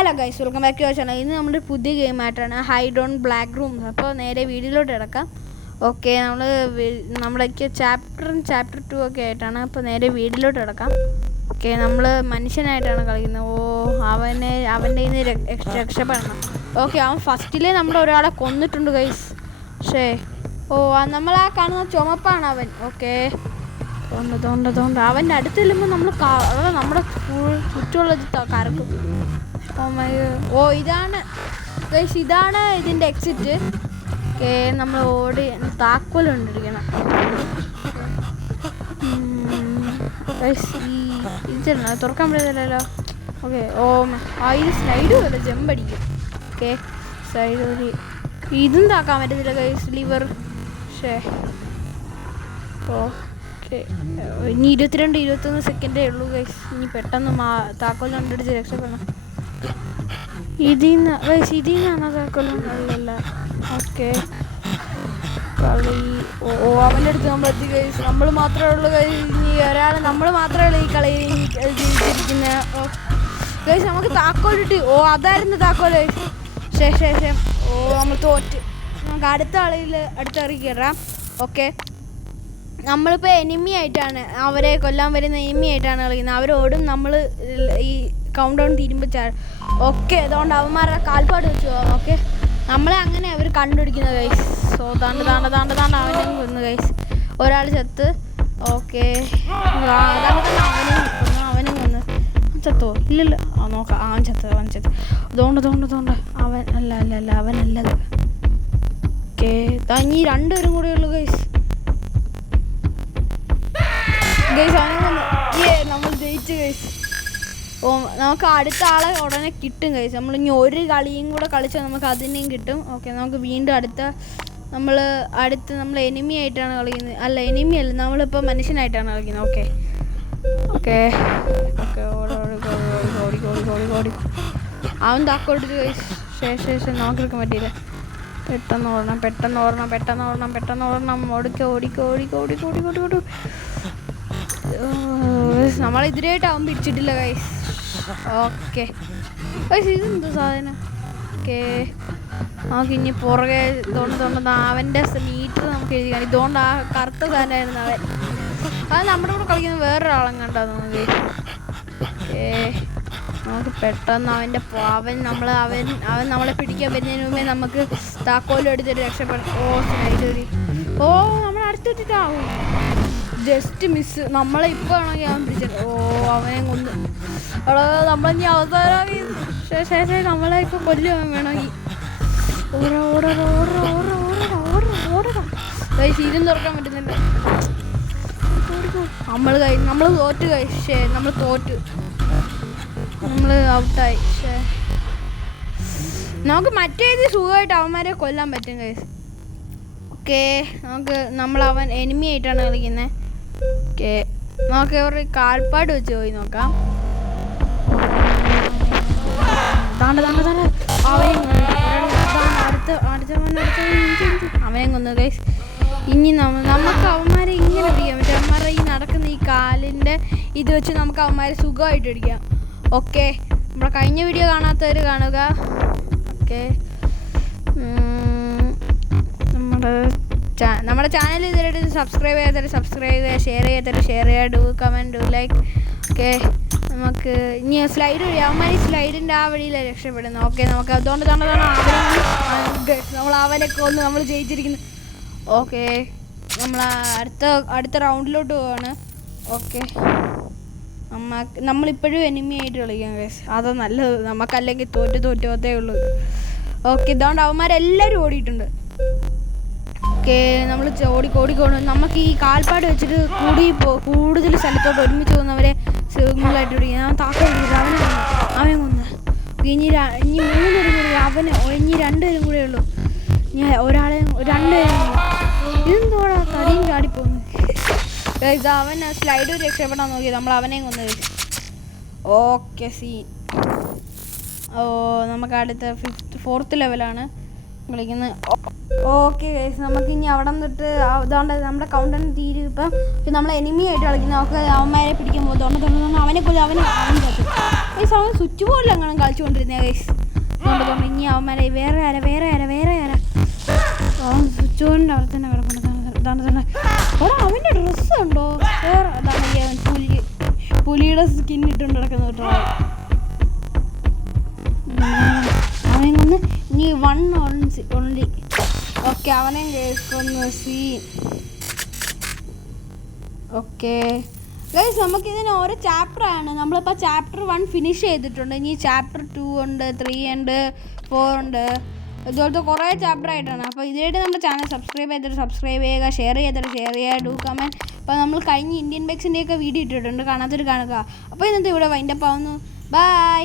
Hello guys, welcome back to our channel. ഇന്ന് നമ്മുടെ പുതിയ ഗെയിമായിട്ടാണ് ഹൈഡ് ഓൺ ബ്ലാക്ക് റൂംസ്. അപ്പോൾ നേരെ വീഡിയോയിലോട്ട് കിടക്കാം. ഓക്കെ, നമ്മുടെയൊക്കെ ചാപ്റ്റർ 2 ഒക്കെ ആയിട്ടാണ്. അപ്പോൾ നേരെ വീഡിയോയിലോട്ട് കിടക്കാം. ഓക്കെ, നമ്മൾ മനുഷ്യനായിട്ടാണ് കളിക്കുന്നത്. അവൻ്റെ നിന്ന് രക്ഷപ്പെടണം. ഓക്കെ, അവൻ ഫസ്റ്റിലേ ഒരാളെ കൊന്നിട്ടുണ്ട് ഗൈസ്. പക്ഷേ നമ്മളാ കാണുന്ന ചുമപ്പാണ് അവൻ. ഓക്കെ, തോണ്ട അവൻ്റെ അടുത്ത് ചെല്ലുമ്പോൾ നമ്മുടെ ചുറ്റുമുള്ളത് കറക്കും. ഇതാണ് ഗൈസ്, ഇതാണ് ഇതിൻ്റെ എക്സിറ്റ്. ഓക്കെ, നമ്മൾ ഓടി താക്കോലുണ്ടിരിക്കണം. ഗൈസ് ഇത് തുറക്കാൻ പറ്റില്ലല്ലോ. ഓക്കെ, ഇത് സ്ലൈഡ് പോലെ ജമ്പടിക്കും. ഓക്കെ, സൈഡ് ഇതും താക്കാൻ പറ്റത്തില്ല ഗൈസ്, ലിവർ. പക്ഷേ ഇനി 22-21 സെക്കൻഡേ ഉള്ളൂ ഗൈസ്. ഇനി പെട്ടെന്ന് താക്കോൽ കണ്ടെടുത്ത് രക്ഷപ്പെടണം. ഇതിന്നാണോ താക്കോലും? അല്ലല്ല. ഓക്കെ, കളി അവൻ്റെ അടുത്ത് നമ്മളെത്തി ഗൈസ്. നമ്മൾ മാത്രമേ ഉള്ളൂ ഗൈസ്. ഇനി നമ്മൾ മാത്രമേ ഉള്ളൂ ഈ കളിയിൽ ജീവിച്ചിരിക്കുന്നത് ഗൈസ്. നമുക്ക് താക്കോലിട്ട് അതായിരുന്നു താക്കോൽ ഗൈസ്. ശേഷം നമ്മൾ തോറ്റ്. നമുക്ക് അടുത്തറിയി കയറാം. ഓക്കെ, നമ്മളിപ്പോൾ എനിമി ആയിട്ടാണ്, അവരെ കൊല്ലാൻ വരുന്ന എനിമി ആയിട്ടാണ് കളിക്കുന്നത്. അവരോടും നമ്മൾ ഈ കൗണ്ട് ഡൗൺ തീരുമ്പോൾ ഓക്കെ, അതുകൊണ്ട് അവന്മാരുടെ കാൽപ്പാട് വെച്ച് പോകാം. ഓക്കെ, നമ്മളെ അങ്ങനെ അവർ കണ്ടുപിടിക്കുന്നത് ഗൈസ്. താണ്ട അവനെ കൊന്നു ഗൈസ്. ഒരാൾ ചത്ത്. ഓക്കെ, അവനും കൊന്ന്. ചത്തോ? ഇല്ലല്ലോ. നോക്കാം. അവൻ ചത്ത്. തോണ്ട അവൻ അല്ല അവനല്ലത്. ഓക്കെ, ഇനി 2 പേരും കൂടെ ഉള്ളു ഗൈസ്. നമ്മൾ ജയിച്ചു ഗൈസ്. നമുക്ക് അടുത്ത ആളെ ഉടനെ കിട്ടും ഗൈസ്. നമ്മളിനി ഒരു കളിയും കൂടെ കളിച്ചാൽ നമുക്ക് അതിനെയും കിട്ടും. ഓക്കെ, നമുക്ക് വീണ്ടും നമ്മൾ എനിമി ആയിട്ടാണ് കളിക്കുന്നത്. അല്ല, എനിമി അല്ല, നമ്മളിപ്പോൾ മനുഷ്യനായിട്ടാണ് കളിക്കുന്നത്. ഓക്കെ ഓടി അവൻ താക്കോട്ടിട്ട് ഗൈസ്. ശേഷം നോക്കിയെടുക്കാൻ പറ്റിയില്ല. പെട്ടെന്ന് ഓടണം. ഓടിക്കോ. നമ്മളെതിരായിട്ട് അവൻ പിടിച്ചിട്ടില്ല ഗൈസ്. ഓക്കെ ഗൈസ്, ഇതെന്ത് സാധനം? ഓക്കെ, നമുക്ക് ഇനി പുറകെ തോണ്ട അവൻ്റെ മീറ്റർ നമുക്ക് എഴുതി കാണും. ഇതുകൊണ്ട് ആ കറുത്ത സാധനമായിരുന്നു അവൻ. അത് നമ്മുടെ കൂടെ കളിക്കുന്ന വേറൊരാളും കണ്ടാ നമുക്ക്. ഓക്കെ, നമുക്ക് പെട്ടെന്ന് അവൻ നമ്മളെ പിടിക്കാൻ വരുന്നതിന് മുമ്പേ നമുക്ക് താക്കോലും എടുത്തിട്ട് രക്ഷപ്പെടാം. നമ്മൾ അടുത്തിട്ടാവും. Just miss. നമ്മളെ ഇപ്പോൾ ആണെങ്കിൽ അവൻ പിടിച്ചത്. അവനെ കൊന്ന്. നമ്മളിനി അവസാനമായി. ശേഷം നമ്മളെ ഇപ്പോൾ കൊല്ലുവാൻ വേണമെങ്കിൽ ശീലം തുറക്കാൻ പറ്റുന്നില്ല. നമ്മൾ തോറ്റു കഴിച്ചേ. നമ്മൾ ഔട്ടായി. നമുക്ക് മറ്റേത് സുഖമായിട്ട് അവന്മാരെ കൊല്ലാൻ പറ്റും ഗൈസ്. ഓക്കെ, അവൻ എനിമി ആയിട്ടാണ് കളിക്കുന്നത്. ഓക്കെ, നമുക്ക് ഒരു കാൽപ്പാട് വെച്ച് പോയി നോക്കാം. അവനെ കൊന്നു ഗൈസ്. ഇനി നമുക്ക് അവന്മാരെ ഇങ്ങനെ പിടിക്കാൻ പറ്റും. അവന്മാരെ ഈ നടക്കുന്ന ഈ കാലിൻ്റെ ഇത് വെച്ച് നമുക്ക് അവന്മാരെ സുഖമായിട്ട് അടിക്കാം. ഓക്കെ, നമ്മുടെ കഴിഞ്ഞ വീഡിയോ കാണാത്തവർ കാണുക. ഓക്കെ, നമ്മുടെ ചാനൽ ഇതുവരെ സബ്സ്ക്രൈബ് ചെയ്യാത്തവർ സബ്സ്ക്രൈബ് ചെയ്യുക, ഷെയർ ചെയ്യുക, do comment, do like. Okay, നമുക്ക് ഇനി സ്ലൈഡ് വഴി അവന്മാർ സ്ലൈഡിൻ്റെ ആ വഴിയിലാണ് രക്ഷപ്പെടുന്നത്. ഓക്കെ, നമുക്ക് അതുകൊണ്ട് നമ്മൾ അവനെ കൊന്ന് നമ്മൾ ജയിച്ചിരിക്കുന്നു. ഓക്കെ, നമ്മൾ അടുത്ത റൗണ്ടിലോട്ട് പോവാണ്. ഓക്കെ, നമ്മളിപ്പോഴും എനിമി ആയിട്ട് കളിക്കാം ഗൈസ്. അതോ നല്ലത്, നമുക്കല്ലെങ്കിൽ തോറ്റേ ഉള്ളൂ. ഓക്കെ, ഇതുകൊണ്ട് അവന്മാരെല്ലാവരും ഓടിയിട്ടുണ്ട്. ഓക്കെ, നമ്മൾ ഓടിക്കോണം. നമുക്ക് ഈ കാൽപ്പാട് വെച്ചിട്ട് കൂടുതൽ സ്ഥലത്തോട്ട് ഒരുമിച്ച് പോകുന്നവരെ സിംഗിളായിട്ട് പിടിക്കും. താക്കോൽ അവനെ കൊന്ന്. ഇനി 3 പേരും കൂടി ഇനി 2 പേരും കൂടെ ഉള്ളൂ. ഞാൻ 2 പേരും ഇതെന്തോടാ തടിയും ചാടിപ്പോന്നു. അവൻ സ്ലൈഡ് രക്ഷപ്പെടാൻ നോക്കി. നമ്മൾ അവനെയും കൊന്നു. Okay, scene. നമുക്ക് അടുത്ത 4th ലെവലാണ് കളിക്കുന്നത്. ഓക്കെ ഗൈസ്, നമുക്ക് ഇനി അവിടെ നിന്നിട്ട് അതുകൊണ്ട് നമ്മുടെ കൗണ്ടൻ തീരും. ഇപ്പം നമ്മൾ എനിമി ആയിട്ട് കളിക്കുന്ന നമുക്ക് അവന്മാരെ പിടിക്കാൻ പോകും. അതുകൊണ്ട് അവനെ കൊല്ലും, അവൻ ചത്തു ഗൈസ്. അവൻ സ്വിച്ച് ബോർഡിൽ അങ്ങനെ കളിച്ചുകൊണ്ടിരുന്നത് ഗൈസ്. അതുകൊണ്ട് ഇനി അവന്മാരെ വേറെ ആരാ സ്വിച്ച് ബോർഡിൻ്റെ അവിടെ തന്നെ കിടക്കുന്നത്. അവിടെ അവൻ്റെ ഡ്രസ്സ് ഉണ്ടോ? വേറെ അതാണ് പുലിയുടെ സ്കിൻ ഇട്ടുകൊണ്ട് കിടക്കുന്ന കേട്ടോ. അവനെ ഒന്ന് ഇനി 1 ഓൺലി. ഓക്കെ, അവനെ കേൾക്കുന്ന സീൻ. ഓക്കെ ഗൈസ്, നമുക്കിതിന് ഓരോ ചാപ്റ്ററാണ്. നമ്മളിപ്പോൾ ചാപ്റ്റർ 1 ഫിനിഷ് ചെയ്തിട്ടുണ്ട്. ഇനി ചാപ്റ്റർ 2 ഉണ്ട്, 3 ഉണ്ട്, 4 ഉണ്ട്. ഇതുപോലത്തെ കുറേ ചാപ്റ്റർ ആയിട്ടാണ്. അപ്പോൾ ഇതിനായിട്ട് നമ്മുടെ ചാനൽ സബ്സ്ക്രൈബ് ചെയ്യുക, ഷെയർ ചെയ്യുക, ഡു കമൻറ്റ്. അപ്പോൾ നമ്മൾ കഴിഞ്ഞ ഇന്ത്യൻ ബൈക്സിൻ്റെയൊക്കെ വീഡിയോ ഇട്ടിട്ടുണ്ട്, കാണാത്തൊരു കാണുക. അപ്പോൾ ഇന്നത്തെ ഇവിടെ വൈൻഡപ്പ് ആവുന്നു. ബൈ.